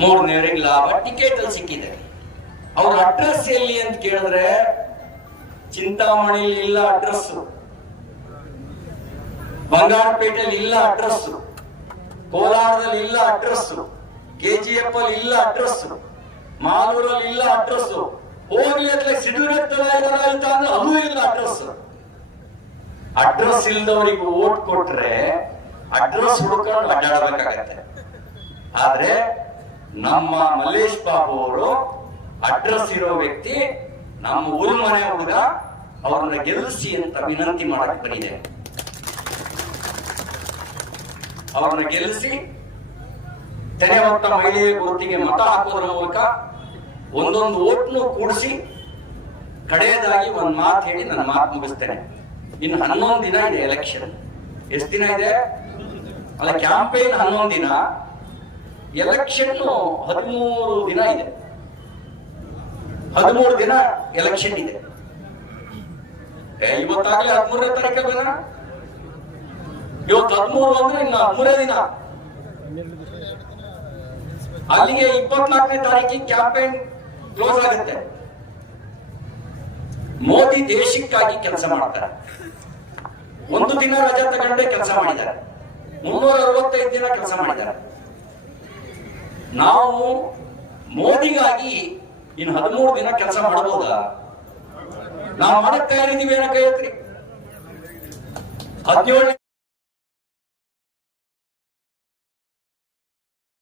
ಮೂರನೇವರಿಗೆ ಲಾಭ ಟಿಕೆಟ್ ಅಲ್ಲಿ ಸಿಕ್ಕಿದೆ. ಅವ್ರ ಅಡ್ರೆಸ್ ಎಲ್ಲಿ ಅಂತ ಕೇಳಿದ್ರೆ ಚಿಂತಾಮಣಿ ಇಲ್ಲ ಅಡ್ರೆಸ್, ಬಂಗಾರಪೇಟೆಯಲ್ಲಿ ಇಲ್ಲ ಅಡ್ರೆಸ್, ಕೋಲಾರದಲ್ಲಿ ಇಲ್ಲ ಅಡ್ರೆಸ್, KGF ಅಲ್ಲಿ ಇಲ್ಲ ಅಡ್ರೆಸ್, ಮಾಲೂರಲ್ಲಿ ಇಲ್ಲ ಅಡ್ರೆಸ್, ಹೋಗ್ಲಿ ಅತ್ಲ ಸಿಡಿಗಟ್ಟಲ್ಲ ಅಂದ್ರೆ ಅದು ಇಲ್ಲ ಅಡ್ರೆಸ್. ಅಡ್ರೆಸ್ ಇಲ್ದವರಿಗೆ ಓಟ್ ಕೊಟ್ರೆ ಅಡ್ರೆಸ್ ಹುಡುಕೊಂಡು ಅಡ್ಡಾಡಬೇಕಾಗತ್ತೆ. ಆದ್ರೆ ನಮ್ಮ ಮಲ್ಲೇಶ್ ಬಾಬು ಅವರು ಅಡ್ರೆಸ್ ಇರೋ ವ್ಯಕ್ತಿ, ನಮ್ಮ ಊರ ಮನೆ ಹುಡುಗ, ಅವ್ರನ್ನ ಗೆಲ್ಲಿಸಿ ಅಂತ ವಿನಂತಿ ಮಾಡಕ್ ಬಂದಿದೆ. ಅವ್ರನ್ನ ಗೆಲ್ಲಿಸಿ ತೆರೆ ಹೊತ್ತ ಮಹಿಳೆಯ ಗುರುತಿಗೆ ಮತ ಹಾಕೋದ್ರ ಮೂಲಕ ಒಂದೊಂದು ಓಟ್ನು ಕೂಡಿಸಿ ಕಡೆಯದಾಗಿ ಒಂದ್ ಮಾತು ಹೇಳಿ ನನ್ನ ಮಾತು ಮುಗಿಸ್ತೇನೆ. ಇನ್ನು 11 ದಿನ ಇದೆ ಎಲೆಕ್ಷನ್. ಎಷ್ಟು ದಿನ ಇದೆ? ಅಲ್ಲ, ಕ್ಯಾಂಪೇನ್ 11 ದಿನ, ಎಲೆಕ್ಷನ್ 13 ದಿನ ಇದೆ. 13 ದಿನ ಎಲೆಕ್ಷನ್ ಇದೆ. ಇವತ್ತಾಗಲೇ 13ನೇ ತಾರೀಕು ದಿನ, ಇವತ್ತು 13 ಅಂದ್ರೆ ಇನ್ನು 13 ದಿನ. ಅಲ್ಲಿಗೆ 24ನೇ ತಾರೀಕಿಗೆ ಕ್ಯಾಂಪೇನ್ ಕ್ಲೋಸ್ ಆಗುತ್ತೆ. ಮೋದಿ ದೇಶಕ್ಕಾಗಿ ಕೆಲಸ ಮಾಡ್ತಾರೆ. ಒಂದು ದಿನ ರಜೆ ತಗೊಂಡೇ ಕೆಲಸ ಮಾಡಿದ್ದಾರೆ. 365 ದಿನ ಕೆಲಸ ಮಾಡಿದ್ದಾರೆ. ನಾವು ಮೋದಿಗಾಗಿ ಇನ್ನು 13 ದಿನ ಕೆಲಸ ಮಾಡಬಹುದಾ? ನಾವು ಮಾಡಕ್ ತಯಾರಿದ್ದೀವಿ ಏನೋ ಕೈ 17